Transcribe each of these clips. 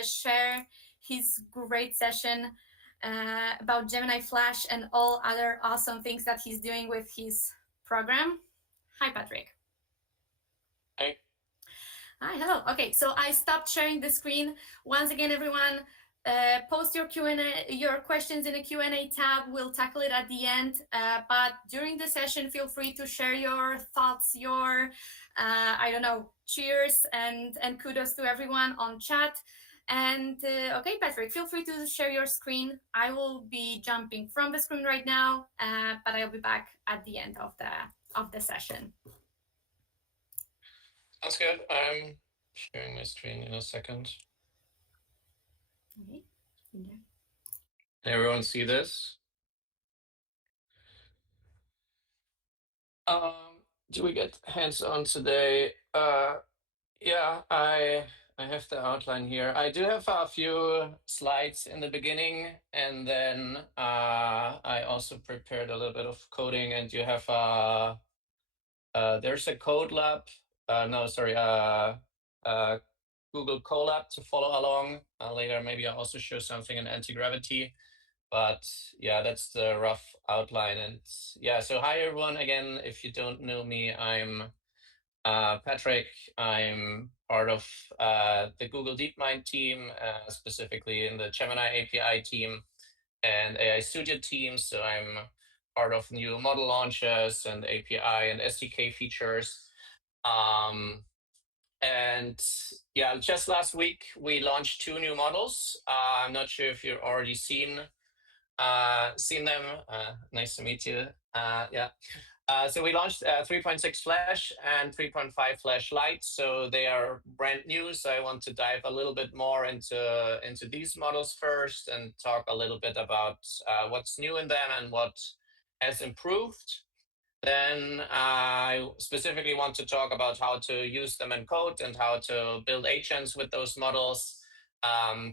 share his great session about Gemini Flash and all other awesome things that he's doing with his program. Hi, Patrick. Hi. Hi, hello. Okay, so I stopped sharing the screen. Once again, everyone, post your Q&A, your questions in the Q&A tab. We'll tackle it at the end. But during the session, feel free to share your thoughts, your, I don't know, cheers and kudos to everyone on chat. And okay, Patrick, feel free to share your screen. I will be jumping from the screen right now, but I'll be back at the end of the session. Sounds good. I'm sharing my screen in a second. Okay. Can everyone see this? Do we get hands-on today? Yeah, I have the outline here. I do have a few slides in the beginning, and then I also prepared a little bit of coding, and you have there's a code lab. Google Colab to follow along. Later, maybe I'll also show something in anti-gravity. But yeah, that's the rough outline. And yeah, so hi everyone. Again, if you don't know me, I'm Patrick. I'm part of the Google DeepMind team, specifically in the Gemini API team and AI Studio team. So I'm part of new model launches and API and SDK features. And yeah, just last week we launched 2 new models. I'm not sure if you've already seen them. Nice to meet you. Yeah. So we launched 3.6 Flash and 3.5 Flash-Lite. So they are brand new. So I want to dive a little bit more into these models first and talk a little bit about what's new in them and what has improved. Then I specifically want to talk about how to use them in code and how to build agents with those models.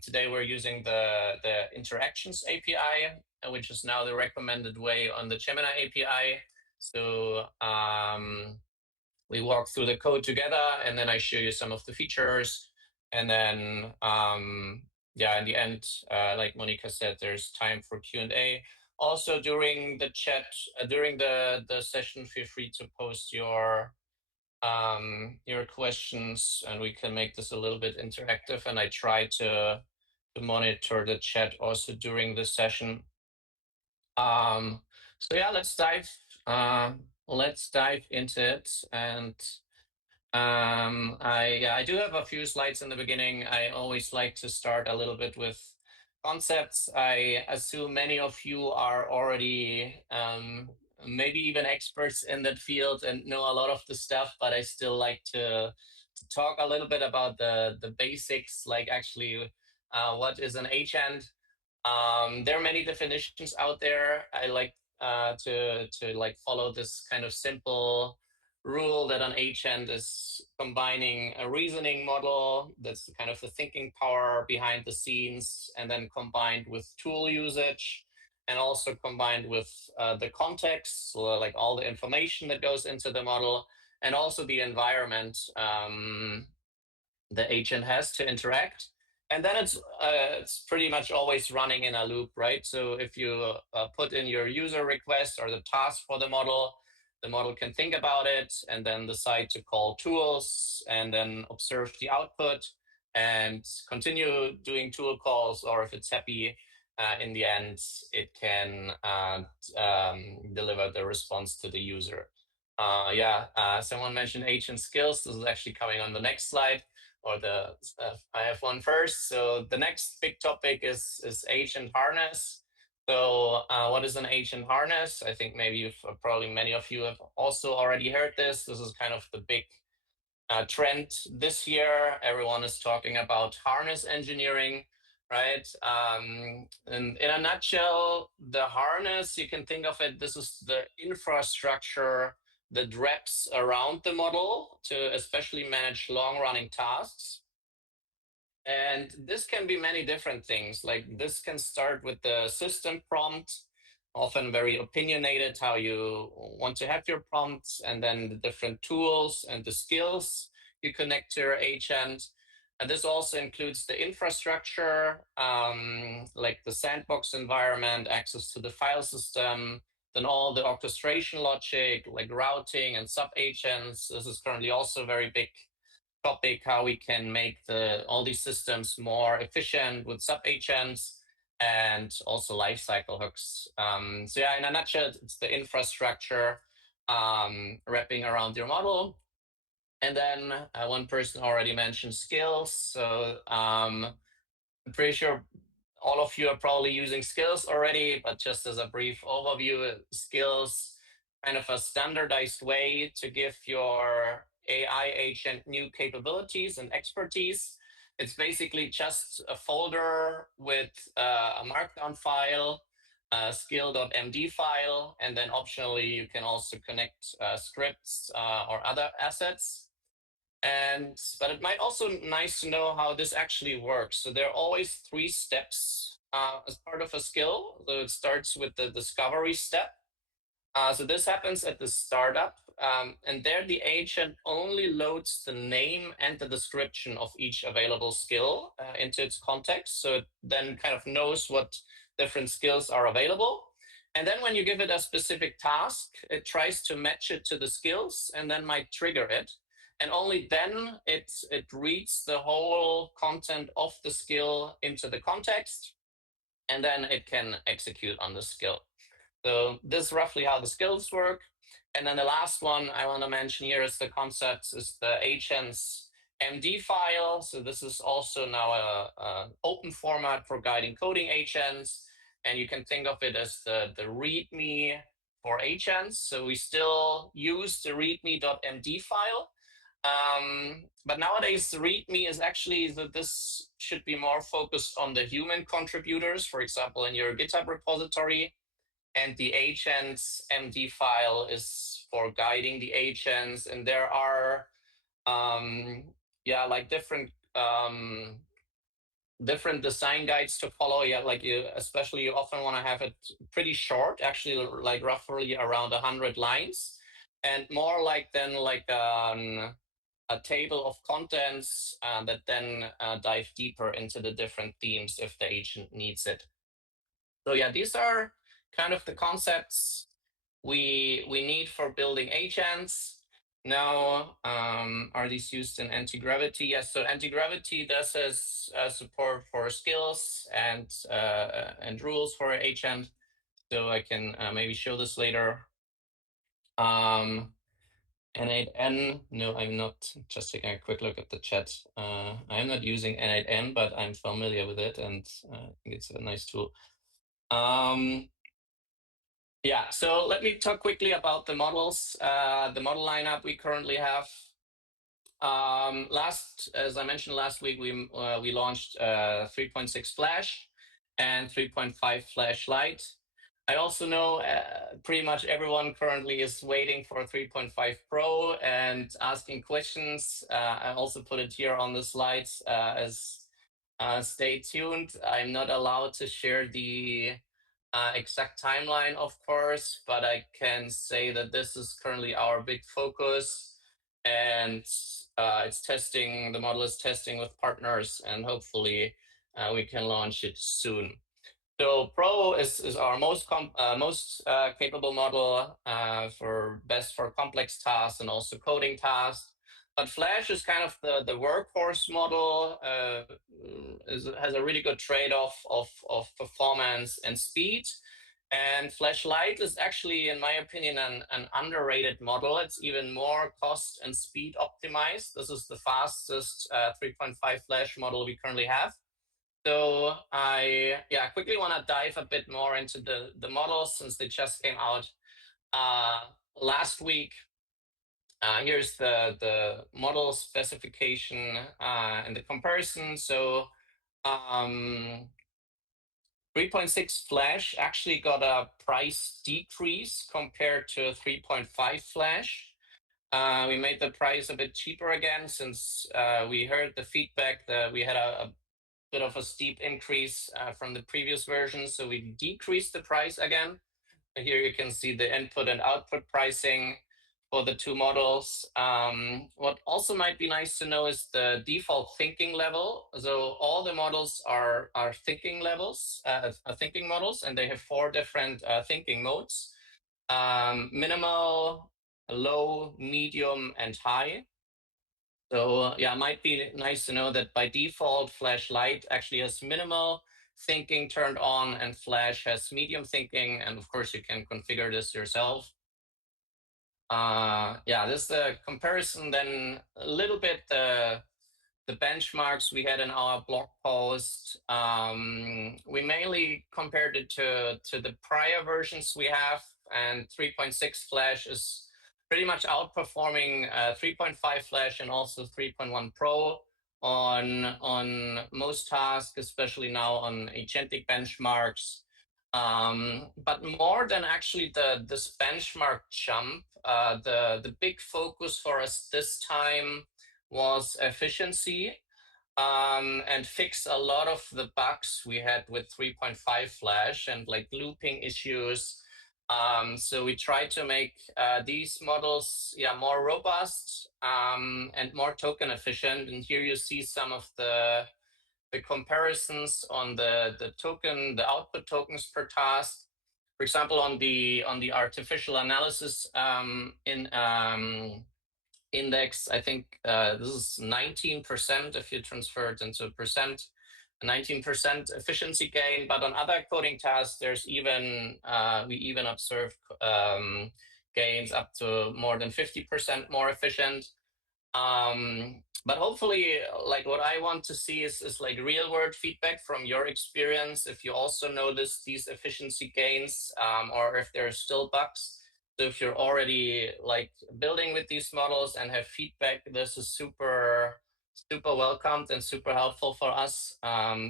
Today we're using the interactions API, which is now the recommended way on the Gemini API. So we walk through the code together, and then I show you some of the features. And then, yeah, in the end, like Monica said, there's time for Q&A. Also, during the chat, during the session, feel free to post your questions, and we can make this a little bit interactive. And I try to monitor the chat also during the session. So yeah, let's dive into it. And I do have a few slides in the beginning. I always like to start a little bit with concepts. I assume many of you are already maybe even experts in that field and know a lot of the stuff, but I still like to talk a little bit about the basics, like actually what is an agent. There are many definitions out there. I like to like follow this kind of simple rule that an agent is combining a reasoning model, that's kind of the thinking power behind the scenes, and then combined with tool usage, and also combined with the context, so like all the information that goes into the model, and also the environment the agent has to interact. And then it's pretty much always running in a loop, right? So if you put in your user request or the task for the model can think about it and then decide to call tools and then observe the output and continue doing tool calls, or if it's happy, in the end, it can deliver the response to the user. Someone mentioned agent skills. This is actually coming on the next slide. Or I have one first. So the next big topic is agent harness. So what is an agent harness? I think maybe probably many of you have also already heard this. This is kind of the big trend this year. Everyone is talking about harness engineering, right? And in a nutshell, the harness, you can think of it, this is the infrastructure that wraps around the model to especially manage long-running tasks. And this can be many different things. Like this can start with the system prompt, often very opinionated, how you want to have your prompts, and then the different tools and the skills you connect to your agent. And this also includes the infrastructure, like the sandbox environment, access to the file system, then all the orchestration logic, like routing and sub-agents. This is currently also a very big topic, how we can make all these systems more efficient with sub-agents and also lifecycle hooks. So yeah, in a nutshell, it's the infrastructure wrapping around your model. And then one person already mentioned skills. So I'm pretty sure all of you are probably using skills already, but just as a brief overview, skills kind of a standardized way to give your AI agent new capabilities and expertise. It's basically just a folder with a markdown file, a skill.md file, and then optionally you can also connect scripts or other assets. But it might also nice to know how this actually works. So there are always 3 steps as part of a skill. So it starts with the discovery step. So this happens at the startup, and there the agent only loads the name and the description of each available skill into its context. So it then kind of knows what different skills are available. And then when you give it a specific task, it tries to match it to the skills and then might trigger it. And only then it reads the whole content of the skill into the context, and then it can execute on the skill. So this is roughly how the skills work. And then the last one I want to mention here is the concepts is the agents MD file. So this is also now an open format for guiding coding agents. And you can think of it as the README for agents. So we still use the readme.md file. But nowadays, the README is actually that this should be more focused on the human contributors, for example, in your GitHub repository. And the agents MD file is for guiding the agents. And there are, like different design guides to follow. Yeah, like you often want to have it pretty short, actually, like roughly around 100 lines, and more like a table of contents that then dive deeper into the different themes if the agent needs it. So yeah, these are kind of the concepts we need for building agents. Now, are these used in anti-gravity? Yes, so anti-gravity does has support for skills and rules for an agent. So I can maybe show this later. N8N, no, I'm not. Just taking a quick look at the chat. I'm not using N8N, but I'm familiar with it, and I think it's a nice tool. Yeah, so let me talk quickly about the models, the model lineup we currently have. As I mentioned last week, we launched 3.6 Flash and 3.5 Flash-Lite. I also know pretty much everyone currently is waiting for 3.5 Pro and asking questions. I also put it here on the slides as stay tuned. I'm not allowed to share the exact timeline, of course, but I can say that this is currently our big focus, and the model is testing with partners, and hopefully we can launch it soon. So Pro is our most capable model best for complex tasks and also coding tasks. But Flash is kind of the workhorse model, has a really good trade-off of performance and speed. And Flash-Lite is actually, in my opinion, an underrated model. It's even more cost and speed optimized. This is the fastest 3.5 Flash model we currently have. So I quickly want to dive a bit more into the models since they just came out last week. Here's the model specification and the comparison. So 3.6 Flash actually got a price decrease compared to 3.5 Flash. We made the price a bit cheaper again since we heard the feedback that we had a bit of a steep increase from the previous version. So we decreased the price again. Here you can see the input and output pricing. for the two models. What also might be nice to know is the default thinking level. So all the models are thinking levels, thinking models, and they have 4 different thinking modes: minimal, low, medium, and high. So yeah, it might be nice to know that by default, Flash-Lite actually has minimal thinking turned on, and Flash has medium thinking. And of course, you can configure this yourself. Yeah, this is the comparison. Then a little bit the benchmarks we had in our blog post. We mainly compared it to the prior versions we have, and 3.6 Flash is pretty much outperforming 3.5 Flash and also 3.1 Pro on most tasks, especially now on agentic benchmarks. But more than actually this benchmark jump, the big focus for us this time was efficiency, and fix a lot of the bugs we had with 3.5 Flash and like looping issues. So we tried to make these models more robust, and more token efficient. And here you see some of the comparisons on the output tokens per task. For example, on the artificial analysis in index, I think this is 19% if you transfer it into percent, 19% efficiency gain. But on other coding tasks, there's even we even observed gains up to more than 50% more efficient. But hopefully, like what I want to see is like real world feedback from your experience. If you also notice these efficiency gains, or if there are still bugs. So if you're already like building with these models and have feedback, this is super welcomed and super helpful for us.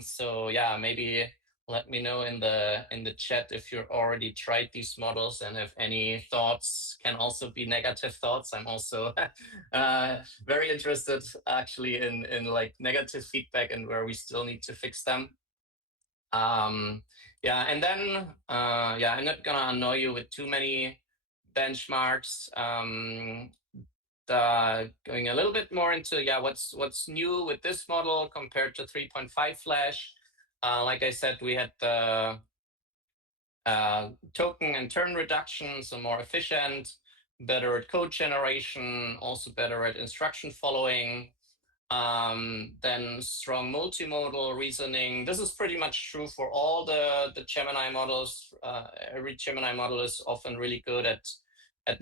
So yeah, maybe let me know in the chat if you already tried these models and have any thoughts. Can also be negative thoughts. I'm also very interested actually in like negative feedback and where we still need to fix them. Yeah, and then I'm not gonna annoy you with too many benchmarks. Going a little bit more into what's new with this model compared to 3.5 Flash. Like I said, we had the token and turn reduction, so more efficient, better at code generation, also better at instruction following. Then strong multimodal reasoning. This is pretty much true for all the Gemini models. Every Gemini model is often really good at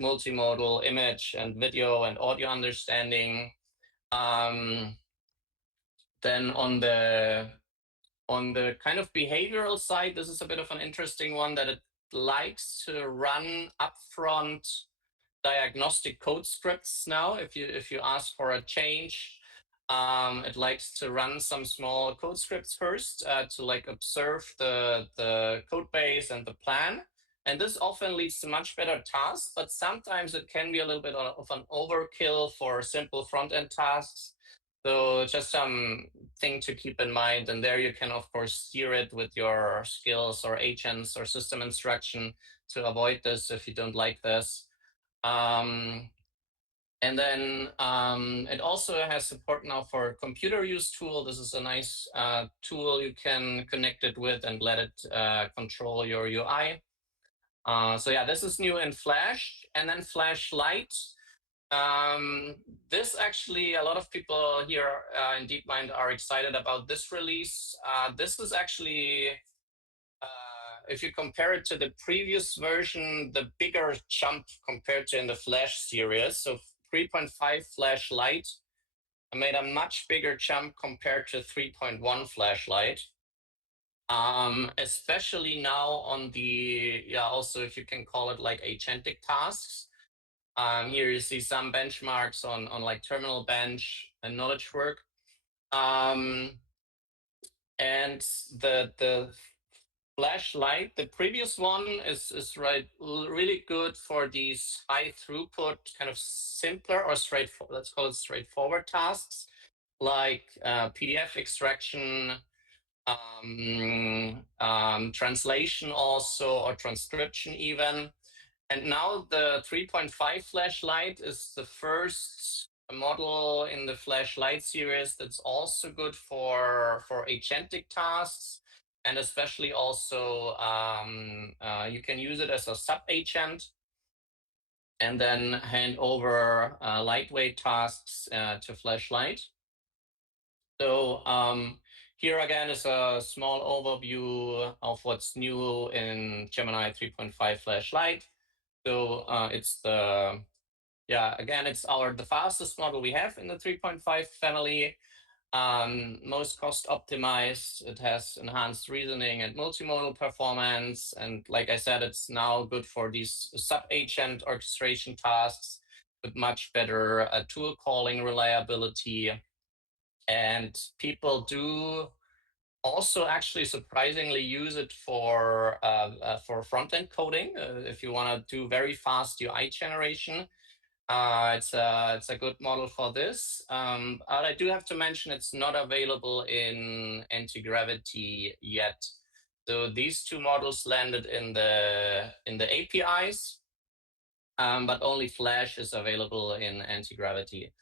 multimodal image and video and audio understanding. Then on the kind of behavioral side, this is a bit of an interesting one, that it likes to run upfront diagnostic code scripts now. If you ask for a change, it likes to run some small code scripts first to like observe the code base and the plan. And this often leads to much better tasks, but sometimes it can be a little bit of an overkill for simple front-end tasks. So just something to keep in mind. And there you can, of course, steer it with your skills or agents or system instruction to avoid this if you don't like this. And then it also has support now for computer use tool. This is a nice tool you can connect it with and let it control your UI. So yeah, this is new in Flash. And then Flash-Lite. This actually, a lot of people here in DeepMind are excited about this release. This is actually, if you compare it to the previous version, the bigger jump compared to in the Flash series. So 3.5 Flash-Lite made a much bigger jump compared to 3.1 Flash-Lite. Especially now on the, also if you can call it like agentic tasks. Here you see some benchmarks on like terminal bench and knowledge work. And the Flash-Lite, the previous one is really good for these high throughput, kind of simpler or straightforward, let's call it straightforward tasks, like PDF extraction, translation also, or transcription even. And now the 3.5 Flash-Lite is the first model in the Flash-Lite series that's also good for agentic tasks, and especially also you can use it as a sub-agent and then hand over lightweight tasks to Flash-Lite. So here again is a small overview of what's new in Gemini 3.5 Flash-Lite. So it's the again, it's the fastest model we have in the 3.5 family. Most cost optimized. It has enhanced reasoning and multimodal performance. And like I said, it's now good for these sub-agent orchestration tasks with much better tool calling reliability. And people do also actually surprisingly use it for front-end coding. If you want to do very fast UI generation, it's a good model for this. But I do have to mention it's not available in anti-gravity yet. So these two models landed in the APIs, but only Flash is available in anti-gravity.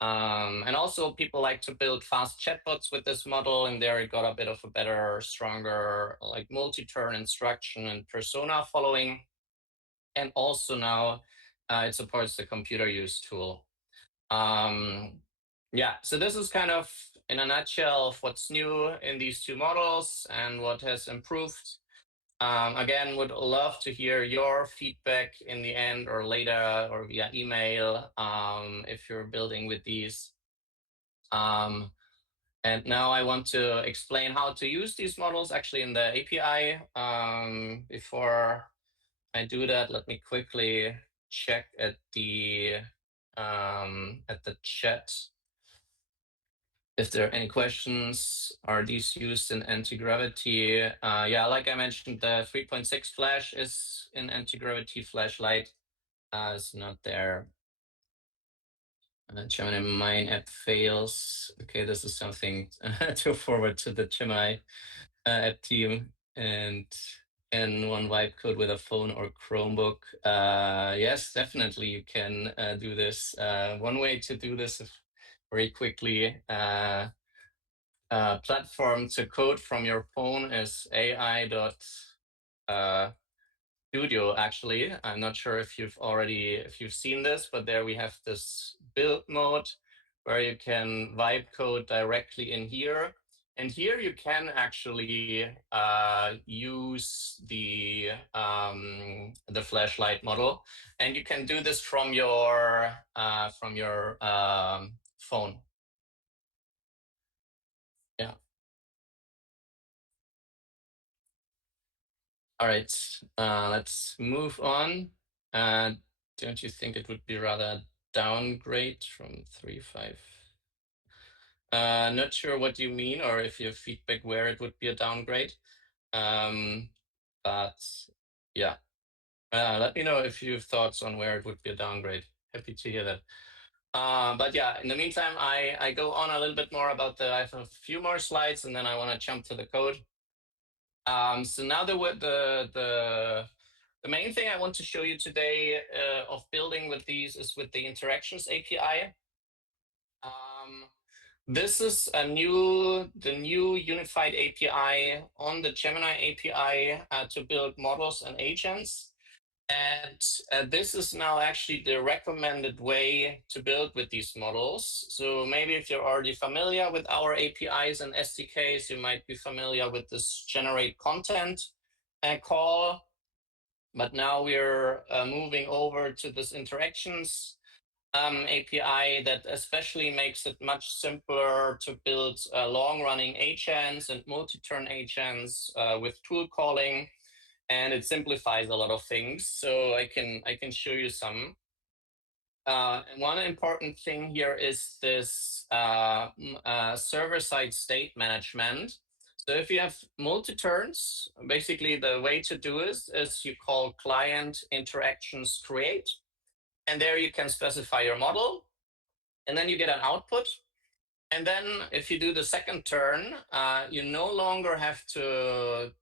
And also people like to build fast chatbots with this model, and there it got a bit of a better, stronger, like multi-turn instruction and persona following. And also now it supports the computer use tool. So this is kind of in a nutshell of what's new in these two models and what has improved. Again, would love to hear your feedback in the end or later or via email if you're building with these. And now I want to explain how to use these models actually in the API. Before I do that, let me quickly check at the chat if there are any questions. Are these used in anti-gravity? Like I mentioned, the 3.6 Flash is in anti-gravity. Flash-Lite is not there. Gemini Mine app fails. Okay, this is something to forward to the Gemini app team. And one vibe code with a phone or Chromebook. Yes, definitely you can do this. One way to do this very quickly, platform to code from your phone is AI.studio. Actually, I'm not sure if you've seen this, but there we have this build mode where you can vibe code directly in here. And here you can actually use the Flash-Lite model, and you can do this from your phone. Yeah. All right. Let's move on. Don't you think it would be rather downgrade from 3.5? Not sure what you mean, or if you have feedback where it would be a downgrade. But yeah, let me know if you have thoughts on where it would be a downgrade. Happy to hear that. But yeah, in the meantime, I go on a little bit more about I have a few more slides, and then I want to jump to the code. So now the main thing I want to show you today of building with these is with the interactions API. This is the new unified API on the Gemini API to build models and agents. And this is now actually the recommended way to build with these models. So maybe if you're already familiar with our APIs and SDKs, you might be familiar with this generate content call. But now we're moving over to this interactions API that especially makes it much simpler to build long-running agents and multi-turn agents with tool calling, and it simplifies a lot of things. So I can show you some. One important thing here is this server-side state management. So if you have multi-turns, basically the way to do this is you call client interactions create, and there you can specify your model, and then you get an output. And then if you do the second turn, you no longer have to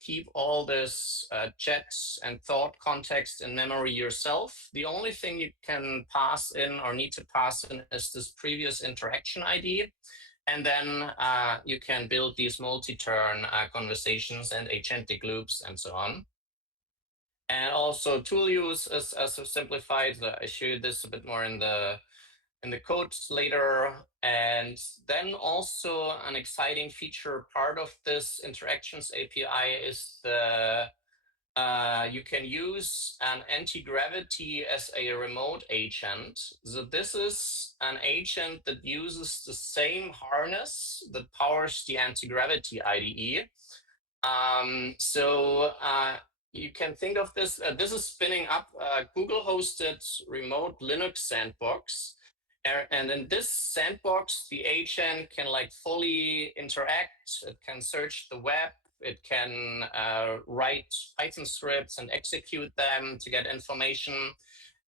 keep all this chats and thought context in memory yourself. The only thing you can pass in or need to pass in is this previous interaction ID. And then you can build these multi-turn conversations and agentic loops and so on. And also tool use is simplified. I show you this a bit more in the code later. And then also an exciting feature part of this interactions API is you can use an anti-gravity as a remote agent. So this is an agent that uses the same harness that powers the anti-gravity IDE. You can think of this, this is spinning up a Google hosted remote Linux sandbox. And in this sandbox, the agent can like fully interact. It can search the web. It can write Python scripts and execute them to get information.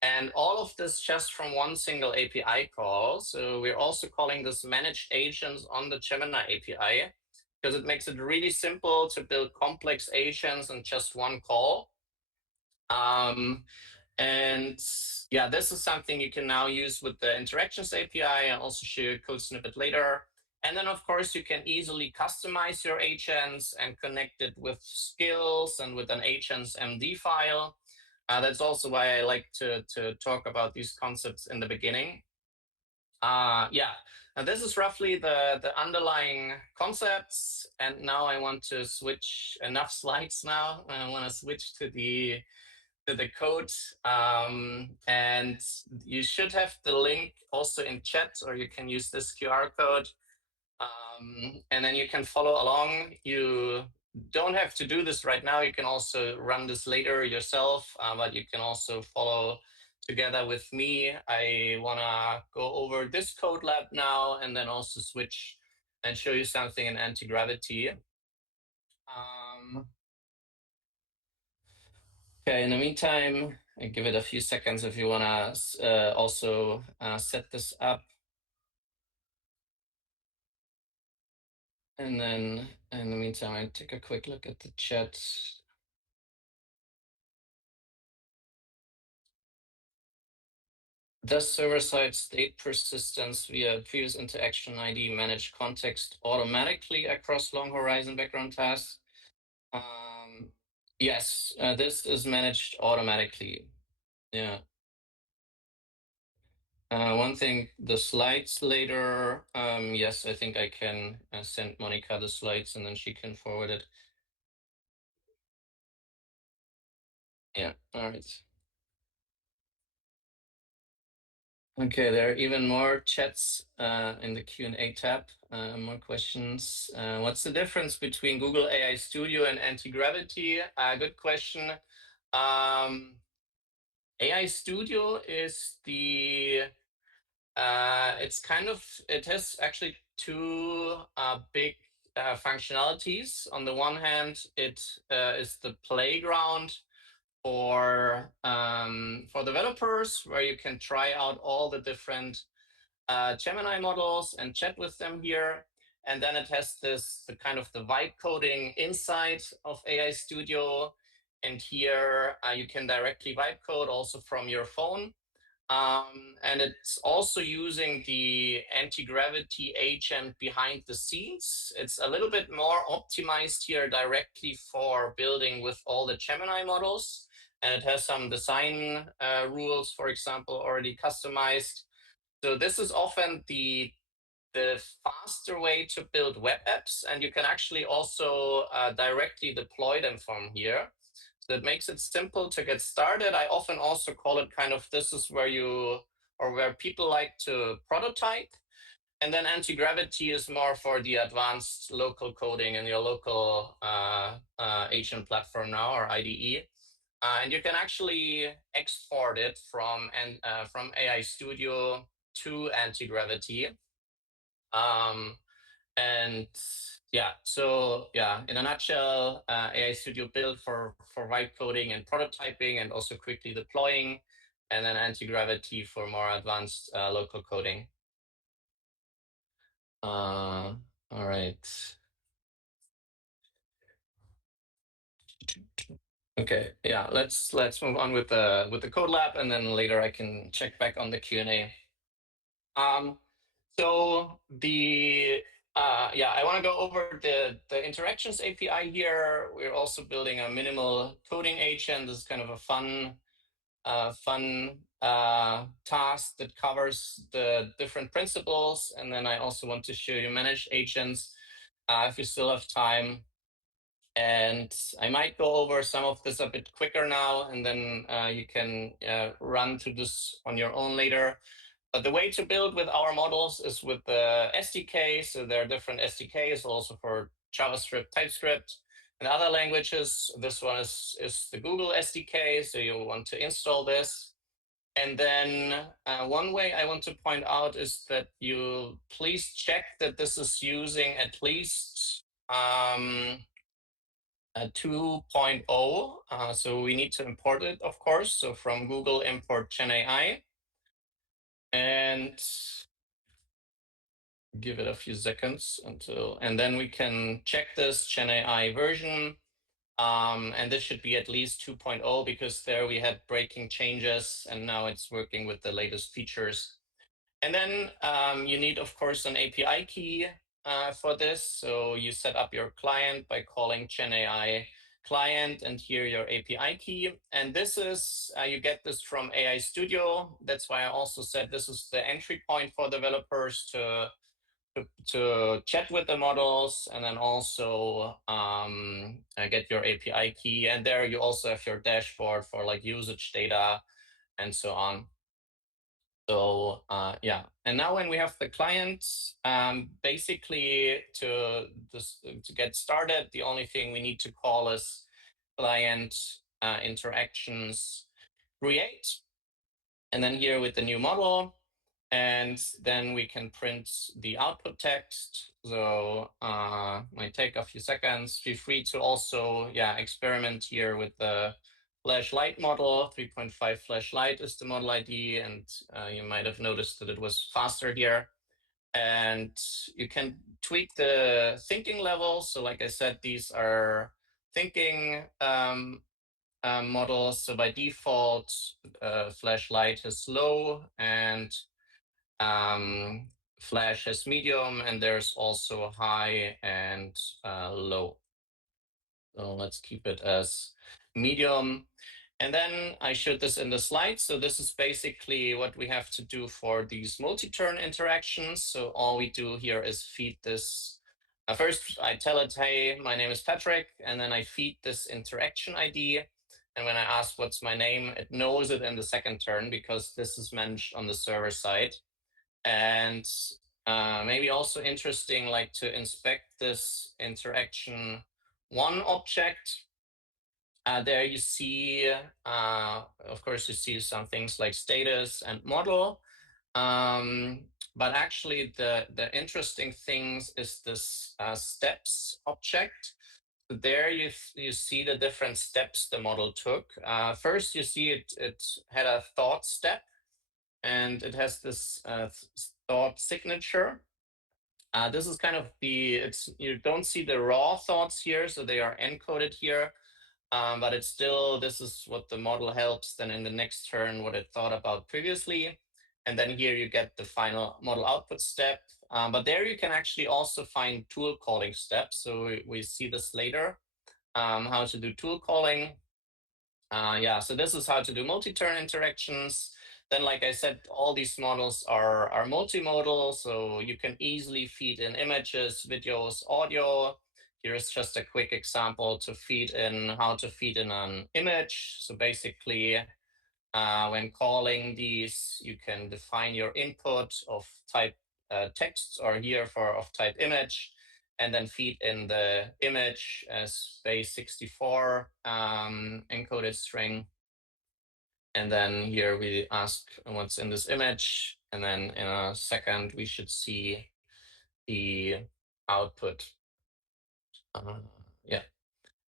And all of this just from one single API call. So we're also calling this managed agents on the Gemini API because it makes it really simple to build complex agents in just one call. And yeah, this is something you can now use with the interactions API. I'll also show you a code snippet later. And then, of course, you can easily customize your agents and connect it with skills and with an agents MD file. That's also why I like to talk about these concepts in the beginning. Yeah, and this is roughly the underlying concepts. And now I want to switch enough slides now. I want to switch to the code. And you should have the link also in chat, or you can use this QR code. And then you can follow along. You don't have to do this right now. You can also run this later yourself, but you can also follow together with me. I want to go over this code lab now and then also switch and show you something in anti-gravity. Okay, in the meantime, I give it a few seconds if you want to also set this up. And then in the meantime, I take a quick look at the chat. Does server-side state persistence via previous interaction ID manage context automatically across long horizon background tasks? Yes, this is managed automatically. Yeah. One thing, the slides later. Yes, I think I can send Monica the slides and then she can forward it. Yeah, all right. Okay, there are even more chats in the Q&A tab, more questions. What's the difference between Google AI Studio and anti-gravity? Good question. AI Studio is it has actually two big functionalities. On the one hand, it is the playground for developers where you can try out all the different Gemini models and chat with them here. And then it has the kind of the vibe coding inside of AI Studio. And here you can directly vibe code also from your phone. And it's also using the anti-gravity agent behind the scenes. It's a little bit more optimized here directly for building with all the Gemini models. And it has some design rules, for example, already customized. So this is often the faster way to build web apps, and you can actually also directly deploy them from here. So it makes it simple to get started. I often also call it kind of this is where people like to prototype. And then anti-gravity is more for the advanced local coding in your local agent platform now, or IDE. And you can actually export it from AI Studio to anti-gravity. And yeah, so yeah, in a nutshell, AI Studio built for vibe coding and prototyping and also quickly deploying, and then anti-gravity for more advanced local coding. All right. Okay, yeah, let's move on with the code lab, and then later I can check back on the Q&A. So I want to go over the interactions API here. We're also building a minimal coding agent. This is kind of a fun task that covers the different principles. And then I also want to show you managed agents if you still have time. And I might go over some of this a bit quicker now, and then you can run through this on your own later. But the way to build with our models is with the SDK. So there are different SDKs also for JavaScript, TypeScript, and other languages. This one is the Google SDK. So you'll want to install this. And then one way I want to point out is that you please check that this is using at least 2.0. So we need to import it, of course. So from Google import GenAI. And give it a few seconds and then we can check this GenAI version. And this should be at least 2.0 because there we had breaking changes and now it's working with the latest features. And then you need, of course, an API key for this. So you set up your client by calling GenAI client and here your API key. And this is, you get this from AI Studio. That's why I also said this is the entry point for developers to chat with the models and then also get your API key. And there you also have your dashboard for like usage data and so on. So and now when we have the client, basically to get started, the only thing we need to call is client interactions create. And then here with the new model, and then we can print the output text. So might take a few seconds. Feel free to also experiment here with the Flash-Lite model. 3.5 Flash-Lite is the model ID, and you might have noticed that it was faster here. And you can tweak the thinking level. So like I said, these are thinking models. So by default, Flash-Lite is low and Flash has medium, and there's also high and low. So let's keep it as medium. And then I showed this in the slide. So this is basically what we have to do for these multi-turn interactions. So all we do here is feed this. First, I tell it, hey, my name is Patrick, and then I feed this interaction ID. And when I ask what's my name, it knows it in the second turn because this is managed on the server side. And maybe also interesting, like to inspect this interaction one object. There you see, of course, you see some things like status and model. But actually, the interesting things is this steps object. There you see the different steps the model took. First, you see it had a thought step, and it has this thought signature. This is kind of you don't see the raw thoughts here, so they are encoded here. But it's still, this is what the model helps then in the next turn, what it thought about previously. And then here you get the final model output step. But there you can actually also find tool calling steps. So we see this later, how to do tool calling. So this is how to do multi-turn interactions. Then, like I said, all these models are multimodal, so you can easily feed in images, videos, audio. Here is just a quick example to feed in, how to feed in an image. So basically, when calling these, you can define your input of type text, or here for of type image, and then feed in the image as base64 encoded string. And then here we ask what's in this image. And then in a second, we should see the output.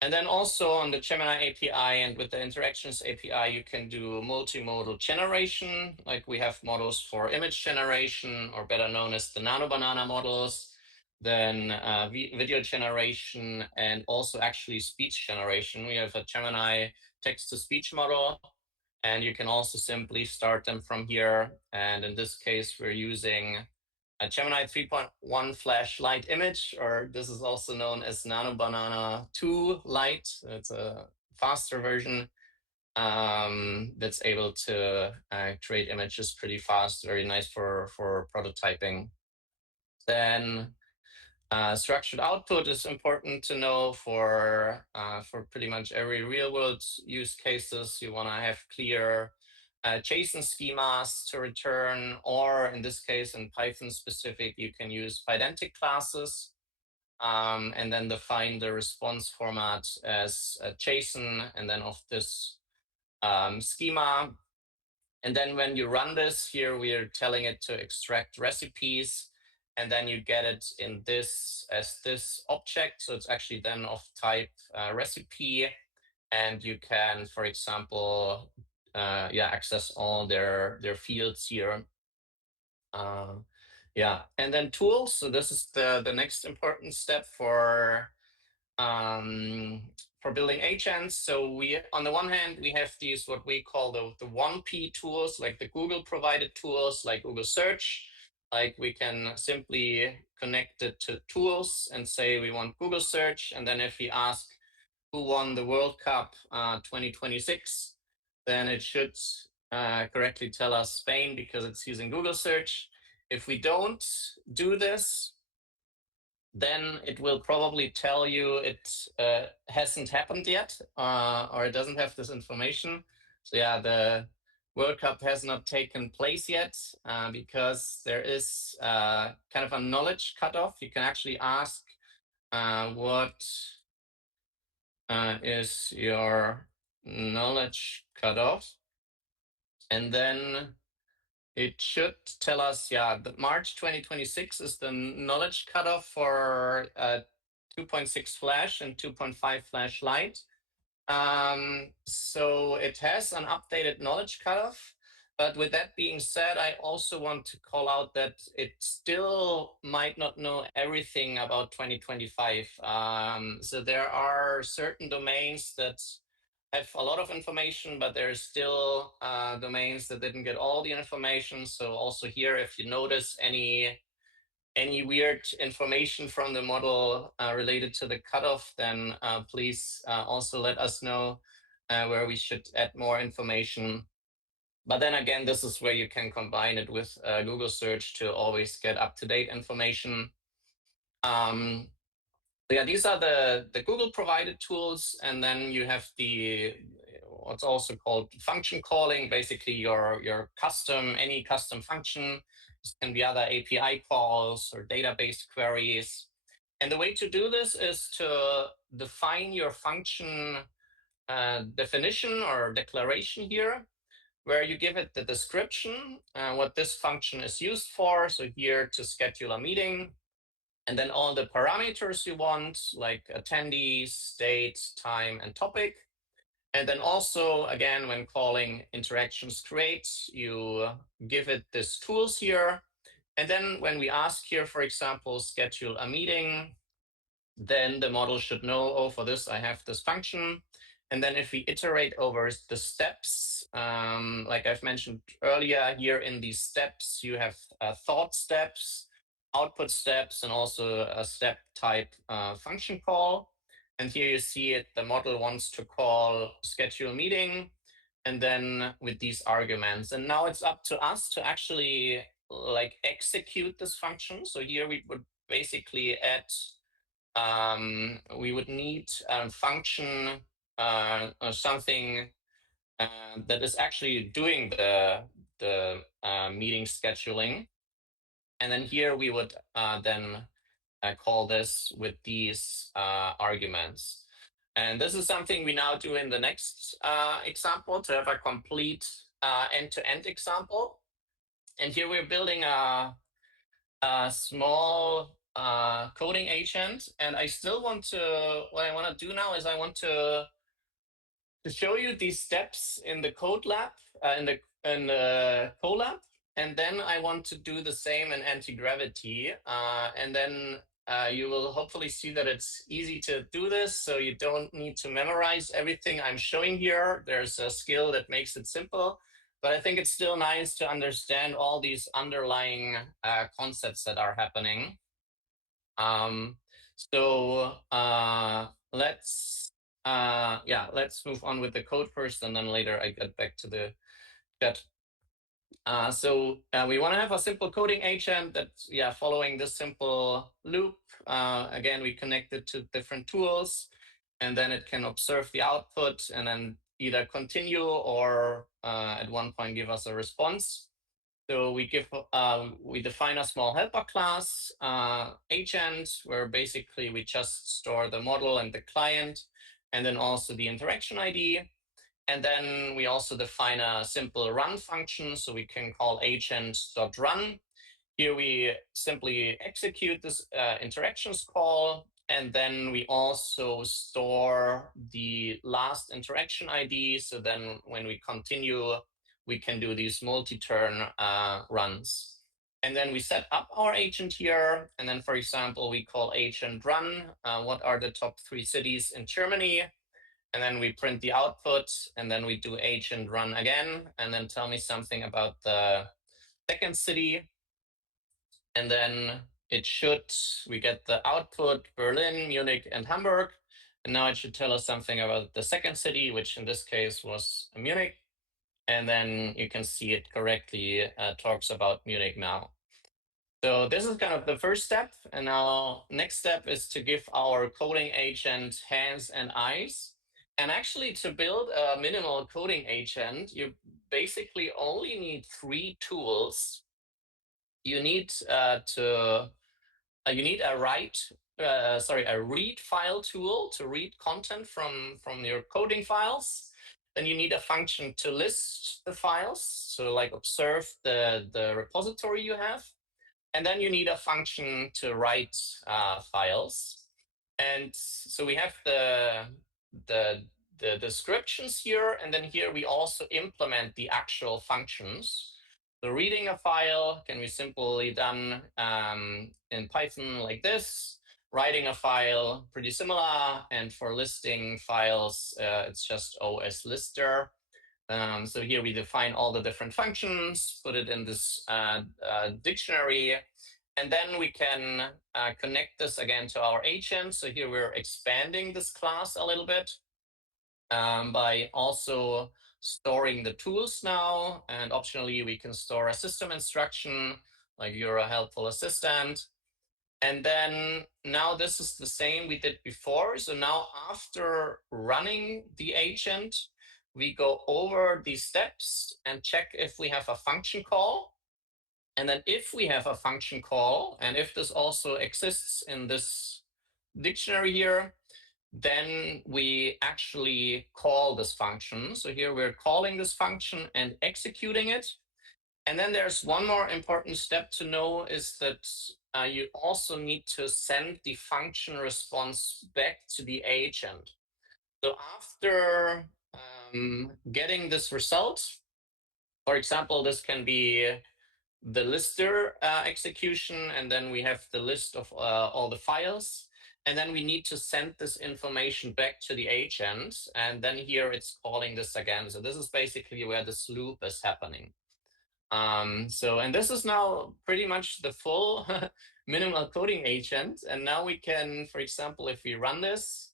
And then also on the Gemini API and with the Interactions API, you can do multimodal generation. Like we have models for image generation, or better known as the Nano Banana models, then video generation, and also actually speech generation. We have a Gemini text-to-speech model, and you can also simply start them from here. And in this case, we're using a Gemini 3.1 Flash-Lite image, or this is also known as Nano Banana 2 Lite. It's a faster version that's able to create images pretty fast, very nice for prototyping. Then structured output is important to know for pretty much every real world use cases. You want to have clear JSON schemas to return, or in this case, in Python specific, you can use Pydantic classes and then define the response format as a JSON, and then of this schema. And then when you run this here, we are telling it to extract recipes, and then you get it in this as this object. So it's actually then of type recipe, and you can, for example, access all their fields here. And then tools. So this is the next important step for building agents. So we, on the one hand, we have these what we call the 1P tools, like the Google provided tools, like Google Search. Like we can simply connect it to tools and say we want Google Search, and then if we ask who won the World Cup 2026, then it should correctly tell us Spain because it's using Google Search. If we don't do this, then it will probably tell you it hasn't happened yet, or it doesn't have this information. So yeah, the World Cup has not taken place yet because there is kind of a knowledge cutoff. You can actually ask what is your knowledge cutoff, and then it should tell us, that March 2026 is the knowledge cutoff for 2.6 Flash and 2.5 Flash-Lite. So it has an updated knowledge cutoff. But with that being said, I also want to call out that it still might not know everything about 2025. So there are certain domains that have a lot of information, but there's still domains that didn't get all the information. So also here, if you notice any weird information from the model related to the cutoff, then please also let us know where we should add more information. But then again, this is where you can combine it with Google Search to always get up-to-date information. These are the Google provided tools, and then you have what's also called function calling, basically your custom, any custom function. This can be other API calls or database queries. And the way to do this is to define your function definition or declaration here, where you give it the description, what this function is used for. So here to schedule a meeting, and then all the parameters you want, like attendees, date, time, and topic. And then also, again, when calling interactions create, you give it these tools here. And then when we ask here, for example, schedule a meeting, then the model should know, oh, for this, I have this function. And then if we iterate over the steps, like I've mentioned earlier, here in these steps, you have thought steps, output steps, and also a step type function call. And here you see it, the model wants to call schedule meeting, and then with these arguments. And now it's up to us to actually like execute this function. So here we would basically add, we would need a function or something that is actually doing the meeting scheduling. And then here we would then call this with these arguments. And this is something we now do in the next example to have a complete end-to-end example. And here we're building a small coding agent, and I still want to, what I want to do now is I want to show you these steps in the code lab, in the Colab, and then I want to do the same in anti-gravity, and then you will hopefully see that it's easy to do this, so you don't need to memorize everything I'm showing here. There's a skill that makes it simple, but I think it's still nice to understand all these underlying concepts that are happening. So let's move on with the code first, and then later I get back to the chat. So we want to have a simple coding agent that's following this simple loop. Again, we connect it to different tools, and then it can observe the output and then either continue or at one point give us a response. So we define a small helper class agent, where basically we just store the model and the client, and then also the interaction ID. And then we also define a simple run function, so we can call agent.run. Here we simply execute this interactions call, and then we also store the last interaction ID. So then when we continue, we can do these multi-turn runs. And then we set up our agent here. And then, for example, we call agent run. What are the top 3 cities in Germany? And then we print the output, and then we do agent run again, and then tell me something about the second city. And then we get the output Berlin, Munich, and Hamburg. And now it should tell us something about the second city, which in this case was Munich. And then you can see it correctly talks about Munich now. So this is kind of the first step. And now next step is to give our coding agent hands and eyes. And actually, to build a minimal coding agent, you basically only need 3 tools. You need you need a read file tool to read content from your coding files. Then you need a function to list the files, so like observe the repository you have. And then you need a function to write files. And so we have the descriptions here, and then here we also implement the actual functions. So reading a file can be simply done in Python like this. Writing a file, pretty similar. And for listing files, it's just OS lister. So here we define all the different functions, put it in this dictionary, and then we can connect this again to our agent. So here we're expanding this class a little bit by also storing the tools now. And optionally, we can store a system instruction, like you're a helpful assistant. And then now this is the same we did before. So now after running the agent, we go over these steps and check if we have a function call. And then if we have a function call, and if this also exists in this dictionary here, then we actually call this function. So here we're calling this function and executing it. And then there's one more important step to know, is that you also need to send the function response back to the agent. So after getting this result, for example, this can be the lister execution, and then we have the list of all the files. And then we need to send this information back to the agent. And then here it's calling this again. So this is basically where this loop is happening. And this is now pretty much the full minimal coding agent. And now we can, for example, if we run this,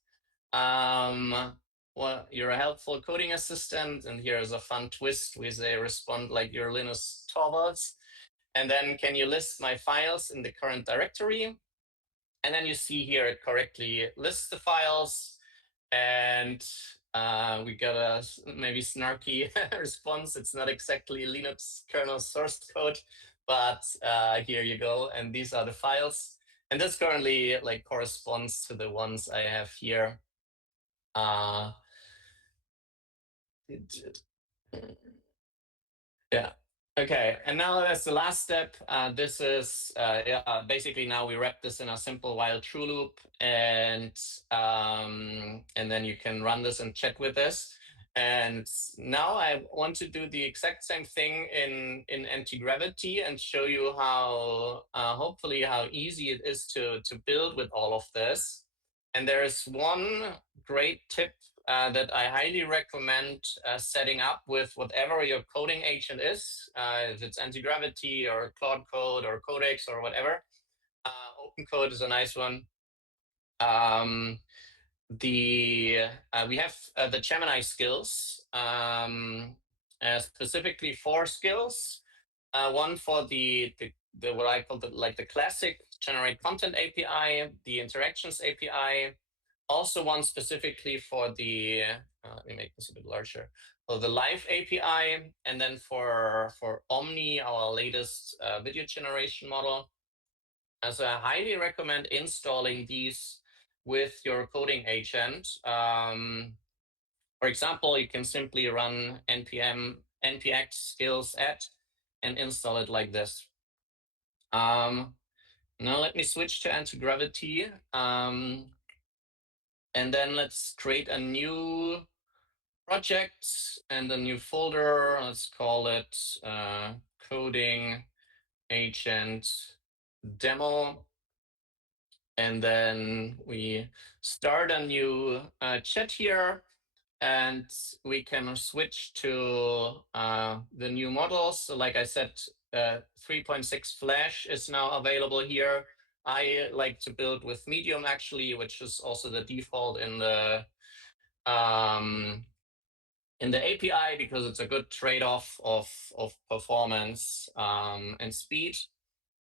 well, you're a helpful coding assistant, and here's a fun twist. We say respond like your Linus Torvalds. And then can you list my files in the current directory? And then you see here it correctly lists the files. And we got a maybe snarky response. It's not exactly Linux kernel source code, but here you go. And these are the files. And this currently like corresponds to the ones I have here. Yeah. Okay, and now that's the last step. This is basically now we wrap this in a simple while true loop, and then you can run this and chat with this. And now I want to do the exact same thing in anti-gravity and show you how hopefully how easy it is to build with all of this. And there is one great tip that I highly recommend setting up with whatever your coding agent is, if it's anti-gravity or Claude Code or Codex or whatever. Open Code is a nice one. We have the Gemini skills, specifically 4 skills. One for the what I call the classic generate content API, the interactions API, also one specifically for the, let me make this a bit larger, for the live API, and then for Omni, our latest video generation model. So I highly recommend installing these with your coding agent. For example, you can simply run npx skills add and install it like this. Now let me switch to anti-gravity. And then let's create a new project and a new folder. Let's call it coding agent demo. And then we start a new chat here, and we can switch to the new models. So like I said, 3.6 Flash is now available here. I like to build with Medium actually, which is also the default in the API because it's a good trade-off of performance and speed.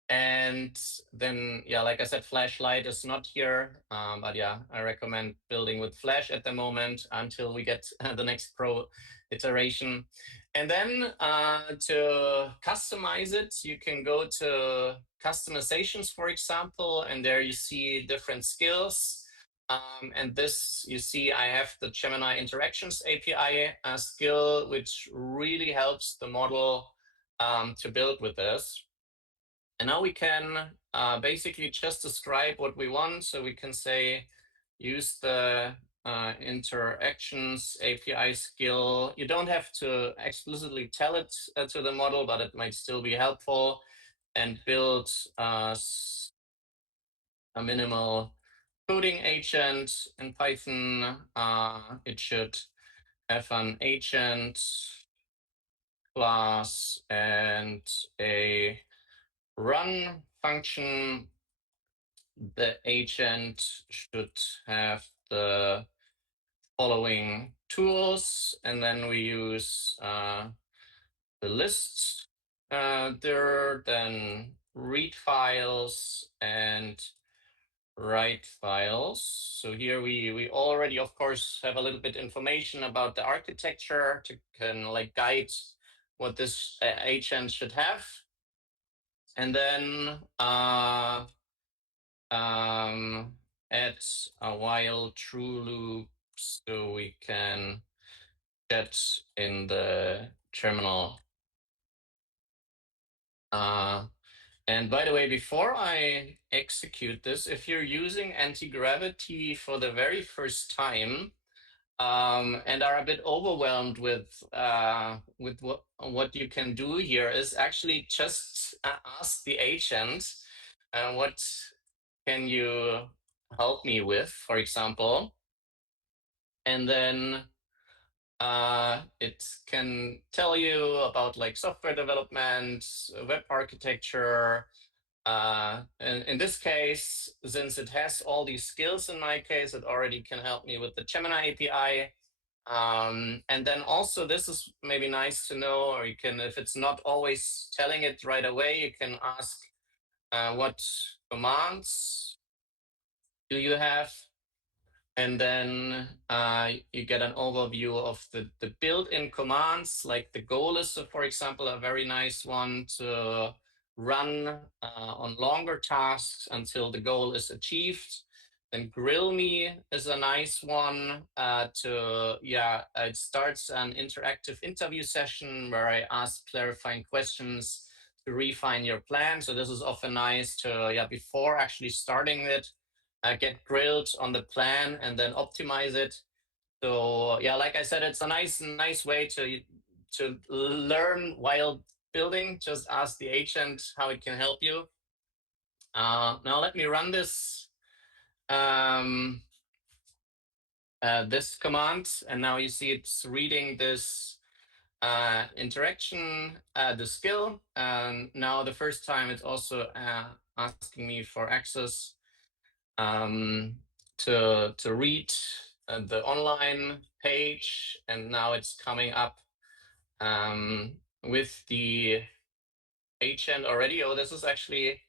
And then, yeah, like I said, Flash-Lite is not here, but yeah, I recommend building with Flash at the moment until we get the next Pro iteration. And then to customize it, you can go to customizations, for example, and there you see different skills. And this, you see, I have the Gemini Interactions API skill, which really helps the model to build with this. And now we can basically just describe what we want. So we can say, use the interactions API skill. You don't have to explicitly tell it to the model, but it might still be helpful. And build a minimal coding agent in Python. It should have an agent class and a run function. The agent should have the following tools, and then we use the lists there, then read files and write files. So here we already, of course, have a little bit information about the architecture to can like guide what this agent should have. And then add a while true loop so we can chat in the terminal. And by the way, before I execute this, if you're using anti-gravity for the very first time and are a bit overwhelmed with what you can do here, is actually just ask the agent what can you help me with, for example, and then it can tell you about like software development, web architecture. In this case, since it has all these skills in my case, it already can help me with the Gemini API. And then also this is maybe nice to know, or you can, if it's not always telling it right away, you can ask what commands do you have? And then you get an overview of the built-in commands, like the goal is, for example, a very nice one to run on longer tasks until the goal is achieved. Then Grill Me is a nice one it starts an interactive interview session where I ask clarifying questions to refine your plan. So this is often nice to, before actually starting it, get grilled on the plan and then optimize it. So like I said, it's a nice way to learn while building. Just ask the agent how it can help you. Now let me run um, this command, and now you see it's reading this interaction, the skill. And now the first time it's also asking me for access to read the online page, and now it's coming up with the agent already. Oh, this is actually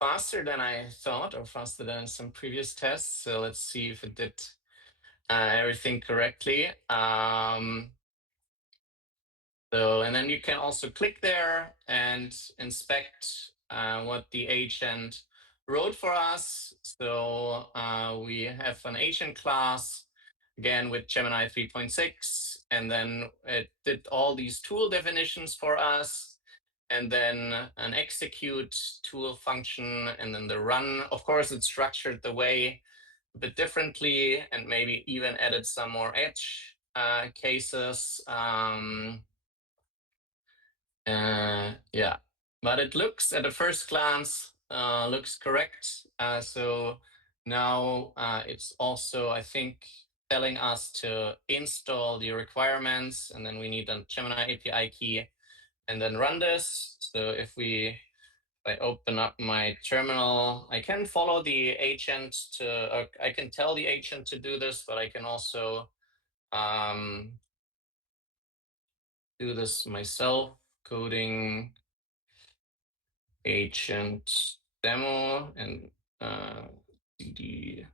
faster than I thought, or faster than some previous tests. So let's see if it did everything correctly. And then you can also click there and inspect what the agent wrote for us. So we have an agent class, again with Gemini 3.6, and then it did all these tool definitions for us, and then an execute tool function, and then the run. Of course, it's structured the way a bit differently, and maybe even added some more edge cases. But it looks at a first glance looks correct. So now it's also, I think, telling us to install the requirements, and then we need a Gemini API key, and then run this. So if I open up my terminal, I can follow the agent I can tell the agent to do this, but I can also do this myself, coding agent demo, and cd.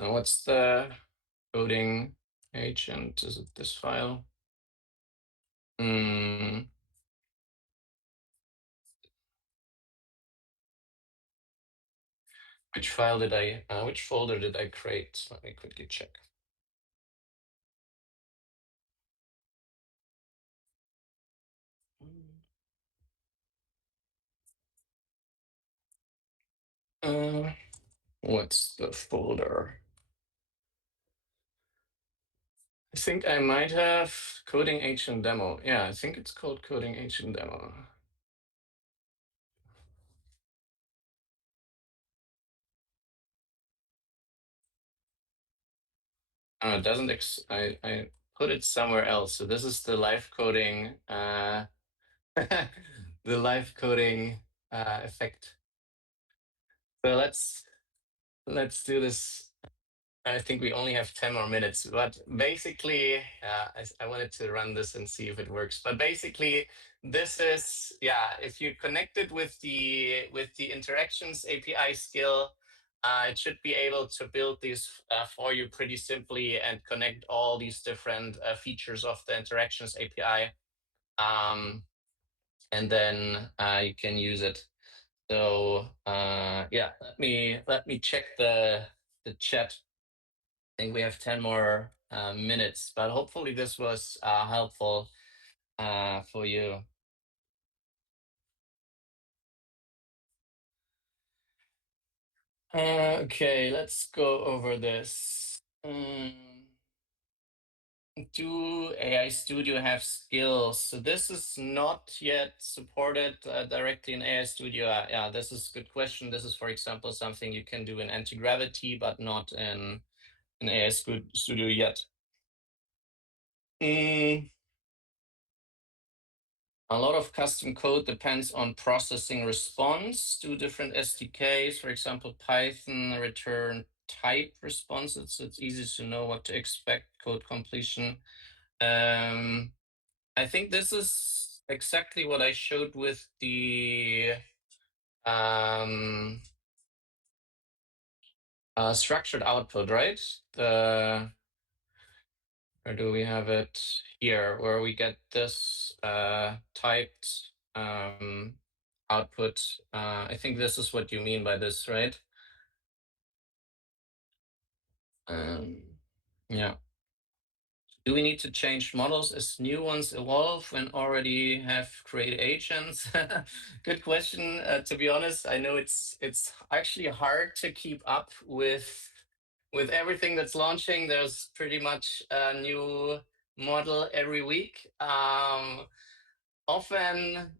What's the coding agent? Is it this file? Which file did which folder did I create? Let me quickly check. What's the folder? I think I might have coding agent demo. Yeah, I think it's called coding agent demo. It doesn't. I put it somewhere else. So this is the live coding. The live coding effect. So let's do this. I think we only have 10 more minutes, but basically, I wanted to run this and see if it works. But basically, this is, if you connect it with the interactions API skill, it should be able to build these for you pretty simply and connect all these different features of the interactions API. And then you can use it. So let me check the chat. I think we have 10 more minutes, but hopefully this was helpful for you. Okay, let's go over this. Do AI Studio have skills? So this is not yet supported directly in AI Studio. Yeah, this is a good question. This is, for example, something you can do in anti-gravity, but not in AI Studio yet. A lot of custom code depends on processing response to different SDKs. For example, Python return type responses. So it's easy to know what to expect. Code completion. I think this is exactly what I showed with the structured output, right? Where do we have it? Here, where we get this typed output. I think this is what you mean by this, right? Yeah. Do we need to change models as new ones evolve when already have created agents? Good question. To be honest, I know it's actually hard to keep up with everything that's launching. There's pretty much a new model every week. Often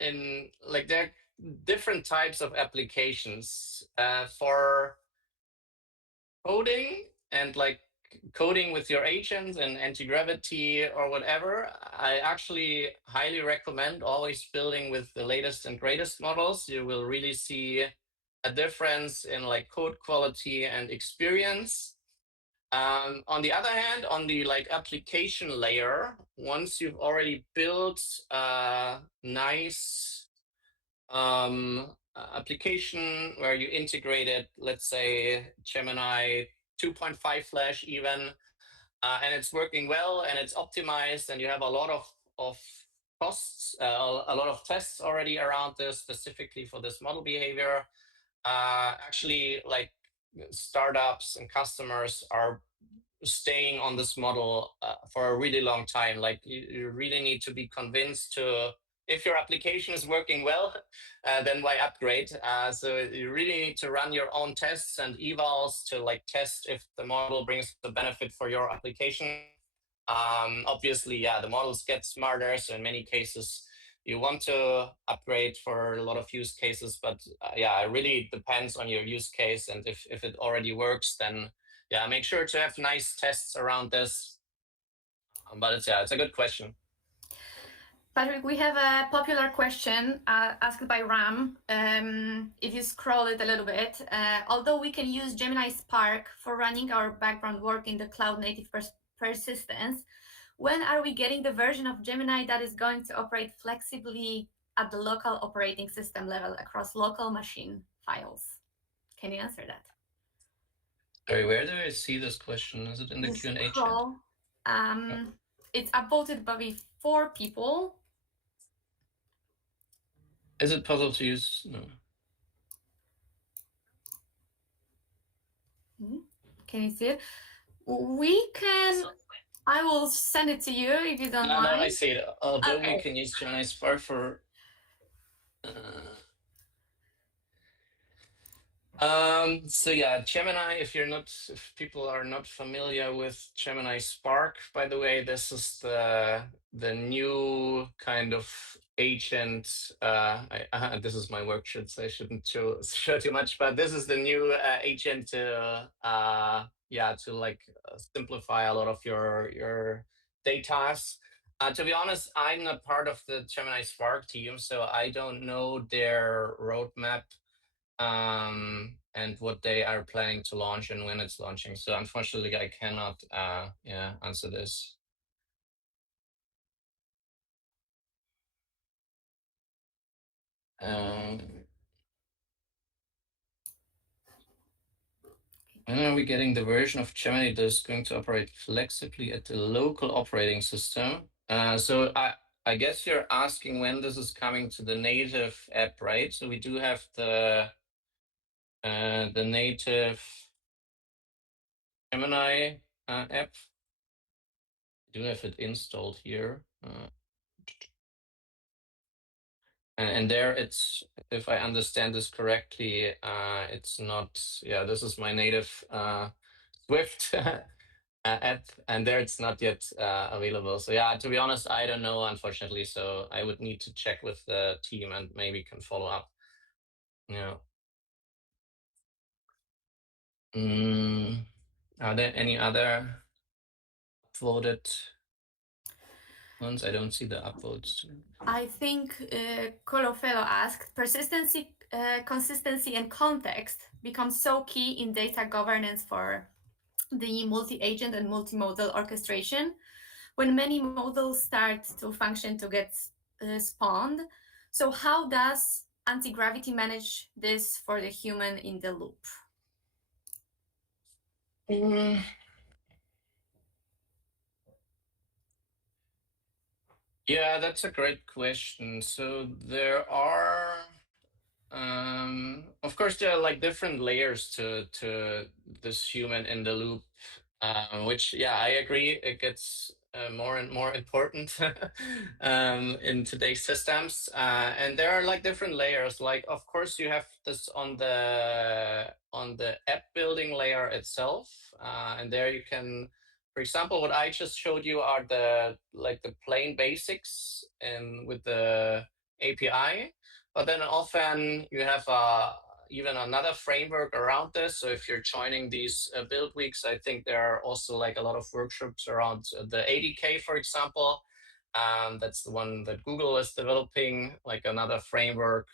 in like there are different types of applications for coding and like coding with your agents and anti-gravity or whatever. I actually highly recommend always building with the latest and greatest models. You will really see a difference in like code quality and experience. On the other hand, on the like application layer, once you've already built a nice application where you integrated, let's say, Gemini 2.5 Flash even, and it's working well and it's optimized, and you have a lot of costs, a lot of tests already around this specifically for this model behavior. Actually, like startups and customers are staying on this model for a really long time. Like you really need to be convinced to, if your application is working well, then why upgrade? So you really need to run your own tests and evals to like test if the model brings the benefit for your application. Obviously, yeah, the models get smarter. So in many cases, you want to upgrade for a lot of use cases, but yeah, it really depends on your use case. And if it already works, then yeah, make sure to have nice tests around this. But it's a good question. Patrick, we have a popular question asked by Ram. If you scroll it a little bit, although we can use Gemini Spark for running our background work in the cloud native persistence, when are we getting the version of Gemini that is going to operate flexibly at the local operating system level across local machine files? Can you answer that? Sorry, where do I see this question? Is it in the Q&A chat? It's upvoted by 4 people. Is it possible to use? No. Can you see it? We can. I will send it to you if you don't mind. No, I see it. Although we can use Gemini Spark for. So yeah, Gemini, if people are not familiar with Gemini Spark, by the way, this is the new kind of agent. This is my worksheet, so I shouldn't show too much, but this is the new agent to like simplify a lot of your data. To be honest, I'm not part of the Gemini Spark team, so I don't know their roadmap and what they are planning to launch and when it's launching. So unfortunately, I cannot answer this. When are we getting the version of Gemini that is going to operate flexibly at the local operating system? So I guess you're asking when this is coming to the native app, right? So we do have the native Gemini app. I do have it installed here. And there it's, if I understand this correctly, it's not, this is my native Swift app, and there it's not yet available. So yeah, to be honest, I don't know, unfortunately. So I would need to check with the team and maybe can follow up. Yeah. Are there any other upvoted ones? I don't see the upvotes. I think Colofelo asked, persistency, consistency, and context become so key in data governance for the multi-agent and multimodal orchestration. When many models start to function to get spawned, so how does anti-gravity manage this for the human in the loop? Yeah, that's a great question. So there are, of course, there are like different layers to this human in the loop, which, yeah, I agree, it gets more and more important in today's systems. And there are like different layers. Like, of course, you have this on the app building layer itself, and there you can, for example, what I just showed you are the plain basics and with the API, but then often you have even another framework around this. So if you're joining these build weeks, I think there are also like a lot of workshops around the ADK, for example. That's the one that Google is developing, like another framework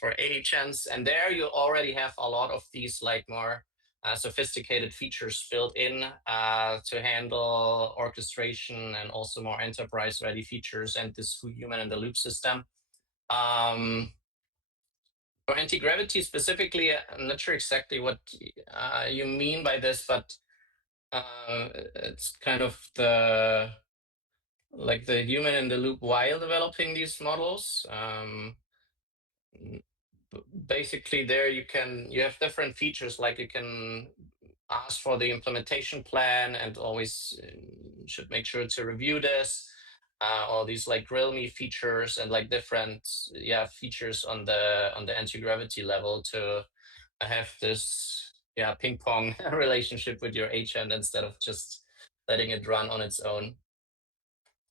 for agents. And there you already have a lot of these like more sophisticated features built in to handle orchestration and also more enterprise ready features and this human in the loop system. For anti-gravity specifically, I'm not sure exactly what you mean by this, but it's kind of the human in the loop while developing these models. Basically, there you have different features, like you can ask for the implementation plan and always should make sure to review this. All these like grill me features and like different features on the anti-gravity level to have this ping pong relationship with your agent instead of just letting it run on its own.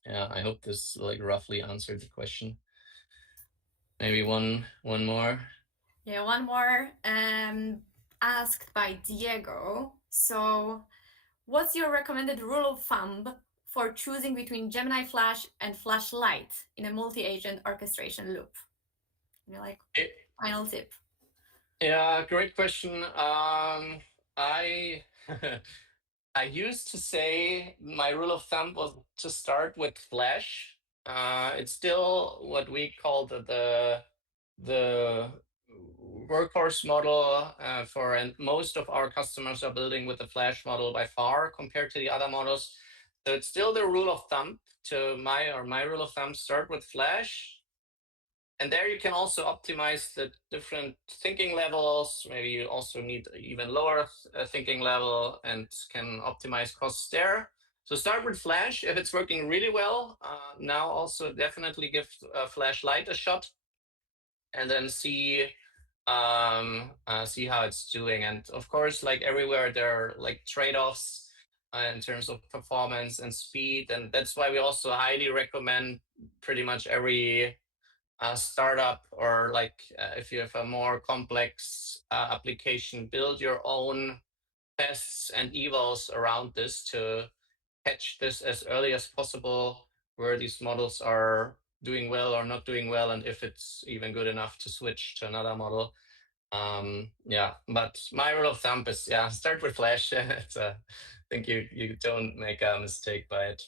Yeah, I hope this like roughly answered the question. Maybe one more. Yeah, one more asked by Diego. So, what's your recommended rule of thumb for choosing between Gemini Flash and Flash-Lite in a multi-agent orchestration loop? You're like, final tip. Yeah, great question. I I used to say my rule of thumb was to start with Flash. It's still what we call the workhorse model for, and most of our customers are building with the Flash model by far compared to the other models. So it's still the rule of thumb to my rule of thumb, start with Flash. And there you can also optimize the different thinking levels. Maybe you also need even lower thinking level and can optimize costs there. So start with Flash if it's working really well. Now also definitely give Flash-Lite a shot, and then see how it's doing. And of course, like everywhere, there are like trade-offs in terms of performance and speed, and that's why we also highly recommend pretty much every startup, or like if you have a more complex application, build your own tests and evals around this to catch this as early as possible, where these models are doing well or not doing well, and if it's even good enough to switch to another model. But my rule of thumb is start with Flash. I think you don't make a mistake by it.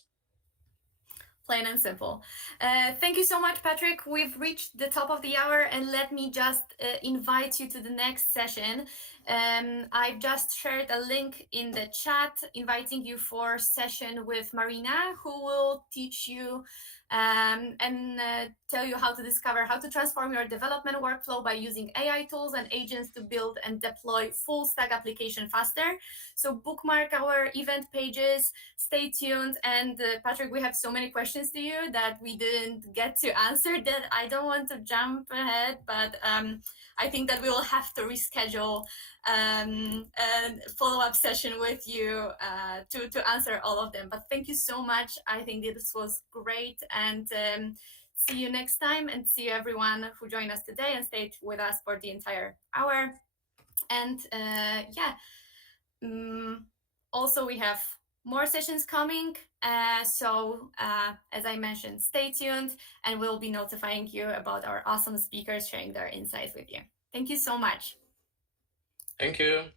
Plain and simple. Thank you so much, Patrick. We've reached the top of the hour, and let me just invite you to the next session. I've just shared a link in the chat inviting you for a session with Marina, who will teach you and tell you how to transform your development workflow by using AI tools and agents to build and deploy full stack application faster. So bookmark our event pages, stay tuned. And Patrick, we have so many questions to you that we didn't get to answer that I don't want to jump ahead, but I think that we will have to reschedule a follow-up session with you to answer all of them. But thank you so much. I think this was great, and see you next time, and see you everyone who joined us today and stayed with us for the entire hour. And also we have more sessions coming, so as I mentioned, stay tuned, and we'll be notifying you about our awesome speakers sharing their insights with you. Thank you so much. Thank you.